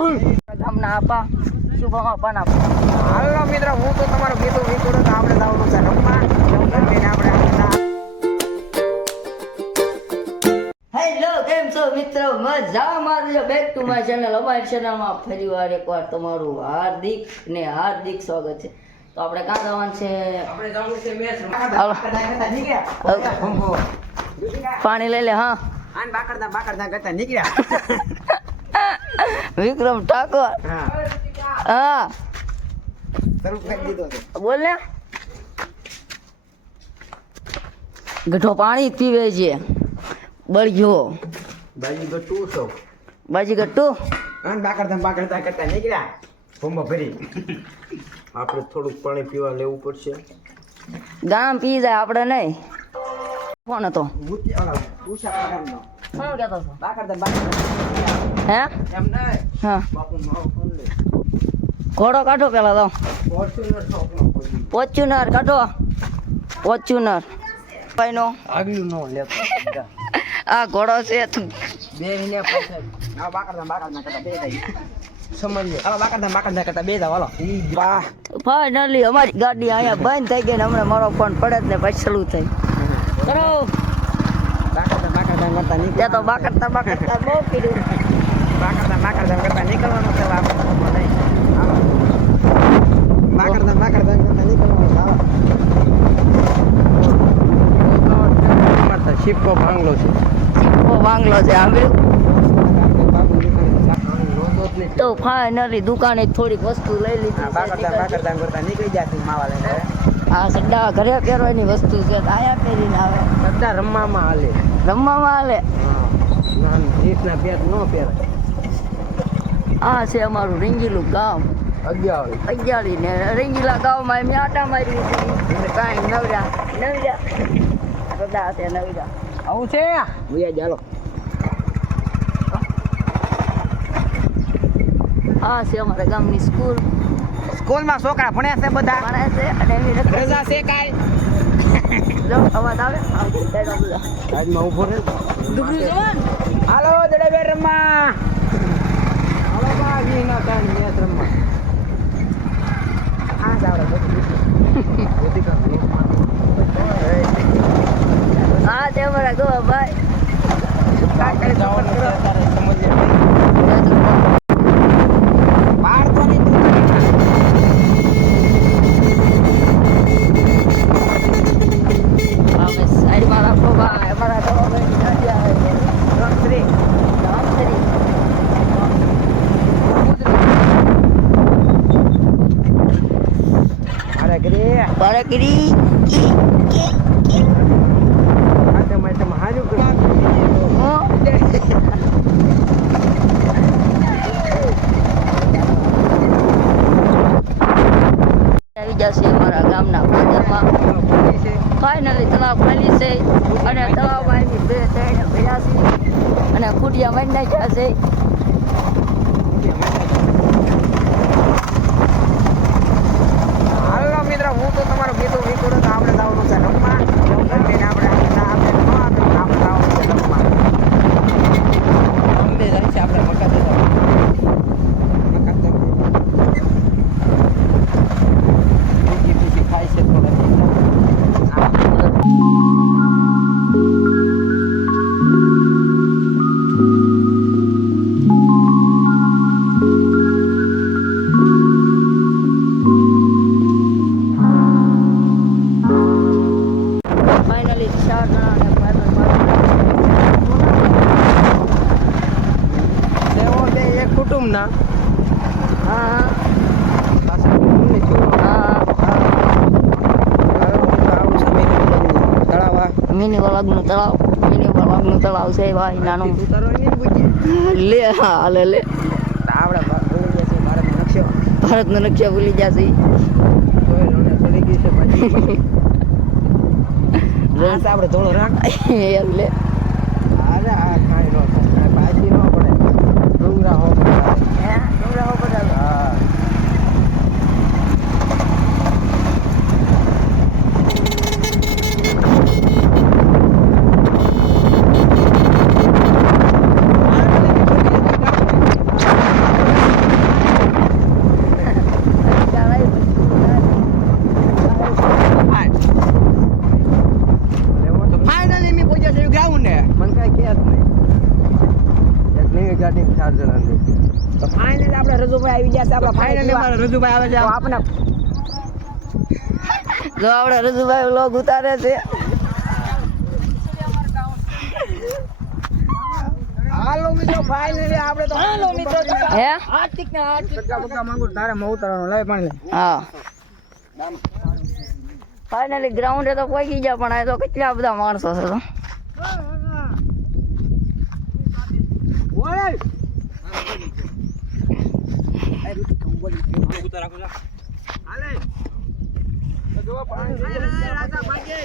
ગામના આપા. શુભમ આપાના હાલો મિત્રો હું તો તમારો ગીતો વિકુડો તો આપણે જવાનું છે. રમવા. ગરમીને આપણે હેલો કેમ છો મિત્રો? મજામાં છો બેક ટુ માય ચેનલ અમારી ચેનલમાં ફરી વાર એકવાર તમારું હાર્દિક ને હાર્દિક સ્વાગત છે. તો આપણે ક્યાં જવાનું છે? આપણે જવાનું મેચ પાણી લઈ લે હા. આન બાકડતા બાકડતા કરતા નીકળ્યા. વિક્રમ ઠાકોર. હા. બોલ. ને ગઠો પાણી પીવે છે. બળગ્યો બાજી તો છો? બાજી ગટ્ટુ આન બાકડતા બાકડતા કરતા નીકળ્યા? ભૂમો ભરી આપણે થોડુંક પાણી પીવા લેવું પડશે. ગામ પી જાય આપણે નહીં. કોણ હતો? હે? એમ નહીં. હા. ઘોડો કાઢો પેલા તો. ફોર્ચ્યુનર પોચ્યુનર કાઢો. પોચ્યુનર ભાઈનો. આગલું નો લે આ ઘોડો છે. બે ને આ બાકડતા બાકડતા કરતા બે થઈ ફાઇનલી અમારી ગાડી અહીંયા બંધ થઈ ગઈ ને હમણાં મારો ફોન પડે જ ને પછી ચાલુ થઈ. કરો ત્યાં તો બાકડતા બાકડતા બહુ કીધું બાકડતા બાકડતા કરતા નીકળવાનું છે આપણે નહીં હાલો બાકડતા બાકડતા નીકળવાનું છે હાલો ભાંગલો છે. ચીપકો વાંગલો છે સાંભળ્યું તો ફાઇનલી દુકાને થોડીક વસ્તુ લઈ લીધી હા સડ્ડા ઘરે. પહેરવાની વસ્તુ છે આયા પહેરીને આવે. બધા રમવામાં હાલે. રમવામાં હાલે. ના પેટ ન પહેરાય. આ છે અમારું રીંગીલું ગામ. અગિયાર અગિયારી ને રીંગીલા ગામમાં એમ આટા મારી કાંઈ નવરા નવરા. બધા છે નવરા. આવું છે? ભૈયા ચાલો. આ છે અમારા ગામની સ્કૂલ. સ્કૂલમાં છોકરા ભણ્યા છે બધા? ભણે છે અને એની રજા છે કાંઈ? જો અવાજ આવે? આજમાં ઊભો રહે. જવાન હાલો દડે બે બા વીના કાન મેચ રમવા હા જાવડે આ છે અમારા ગો ભાઈ આપણે જવાનું છે તારે સમજે બહાર તો નહીં અમે સાઈડમાં રાખો ભાઈ અમારા ગો ભાઈ ગાડી આવે છે રમશ્રી રામસરી. અરે આવી જશે અમારા ગામના ફાદરમાં ફાઇનલી તળાવ ખાલી છે અને તળાવમાં એની બે ત્રણ ભેળા છે અને ખૂટિયા મારી નાખ્યા છે હાલો મિત્રો હું તો તમારો ગીતો વિકુડો તો આપણે મિની વળગનું તળાવ મિની વળગનું તળાવ છે ભાઈ નાનું. લે હા લે લે ભારતનો નકશો ભૂલી જશે આપણે થોડો રાખ એમ લે અરે આ કાંઈ ન થાય. પાછી ન પડે ડુંગરા હો પડે. ડુંગરા. હા હા ફાઇનલી આપણે રજુભાઈ આવી ગયા છે આપણા ફાઇનલી મારા રજુભાઈ આવે છે તો આપણે જો આપણે રજુભાઈ વ્લોગ ઉતારે છે. હાલો મિત્રો ફાઇનલી આપણે તો હાલો મિત્રો હે? સગા બગા માંગુ તારે માં ઉતારવાનું લઈ પાણી લે. હા. ફાઇનલી ગ્રાઉન્ડે તો પહોંચી ગયા પણ આ તો કેટલા બધા માણસો છે તો રાજા ભાગે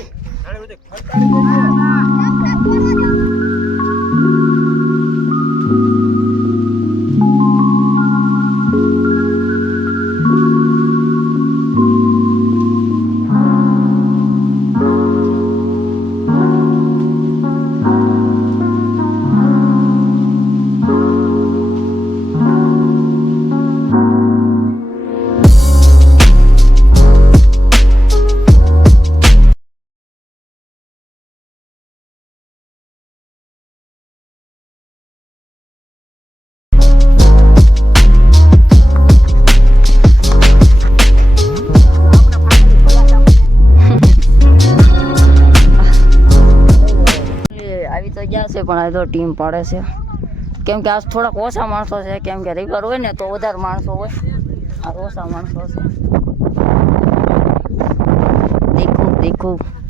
આવી છે, પણ આ તો ટીમ પાડે છે. કેમ કે આજ થોડાક ઓછા માણસો છે, કેમ કે રવિવાર હોય ને તો વધારે માણસો હોય. આ ઓછા માણસો છે. દેખું દેખું.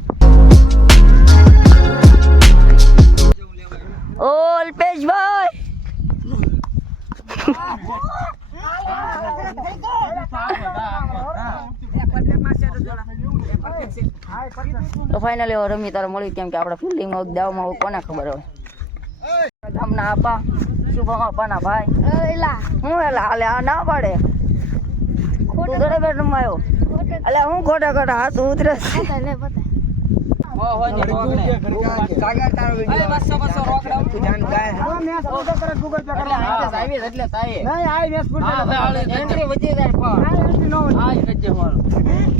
ફાઇનલી હવે રમી તારે મળી કેમ કે આપણે ફિલ્ડિંગમાં દાવમાં કોને ખબર હોય? ગામના આપા શુભમ આપાના ભાઈ? હું એલા? હાલે આ ના પાડે. તું ઘરે બેઠ રમાયો એટલે હું ખોટા ખોટા હાથ ઉતરે છે.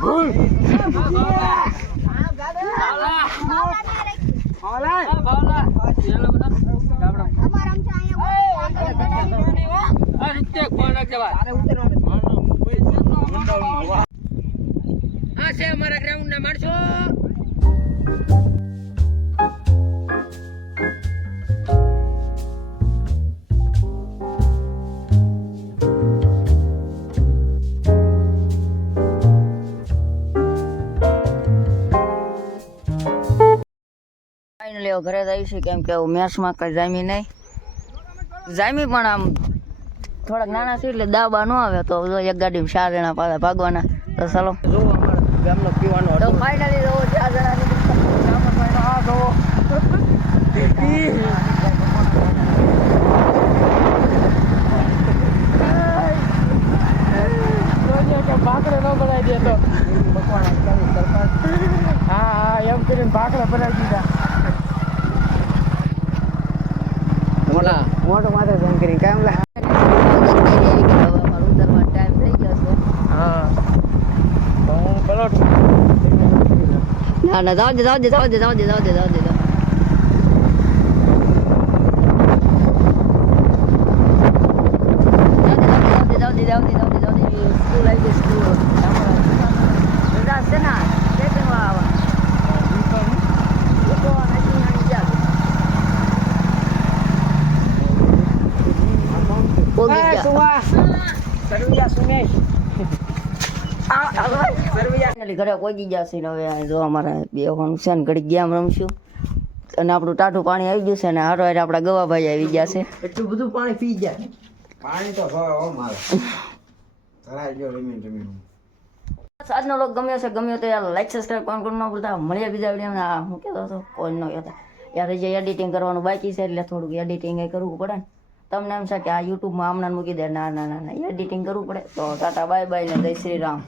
આ છે અમારા ગ્રાઉન્ડ ના માણસો. ઘરે જઈશું છે કેમ કે મેચમાં કઈ જામી નહીં જામી પણ આમ થોડાક નાના છે એટલે દાબા ન આવે તો એક ગાડીમાં ચાર જણા પાછા ભાગવાના. તો ચાલો. ગામનો પીવાનો તો ફાઇનલી જો ચાર જણા આ જો હા હા એમ કરીને ભાખડા ભરાઈ દીધા મોટા મોટું માથે ફોન કરી કેમ લા ના ના જાવ જાવ જાવ જાવ જાવ જાવ જાવ જાવ જાવ જાવ જાવ જાવ સ્કૂલ આવી સ્કૂલ છે ના ચેકિંગમાં આવા તો નથી આની ગયા પોગી ગયા સુવા સરવિયા સુમેશ ફાઇનલી ઘરે પહોંચી ગયા છે ને હવે જો અમારે બે ફોન છે ને ઘડી ગેમ રમશું. અને આપણું ટાટું પાણી આવી ગયું છે ને હારો હારે આપણા ગવાભાઈ આવી ગયા છે. એટલું બધું પાણી પી જાય પાણી તો આજનો લોક ગમ્યો છે ગમ્યો તો યાર લાઈક સબસ્ક્રાઈબ કોણ કોણ ન ભૂલતા. મળીએ બીજા વિડીયોમાં હું કહેતો હતો કોઈ ન કહેતા. યાર જે એડિટિંગ કરવાનું બાકી છે એટલે થોડુંક એડિટિંગ એ કરવું પડે ને. તમને એમ છે કે આ યુટ્યુબમાં હમણાં મૂકી દે. ના ના ના ના એડિટિંગ કરવું પડે. તો ટાટા, બાય બાય, ને જય શ્રી રામ.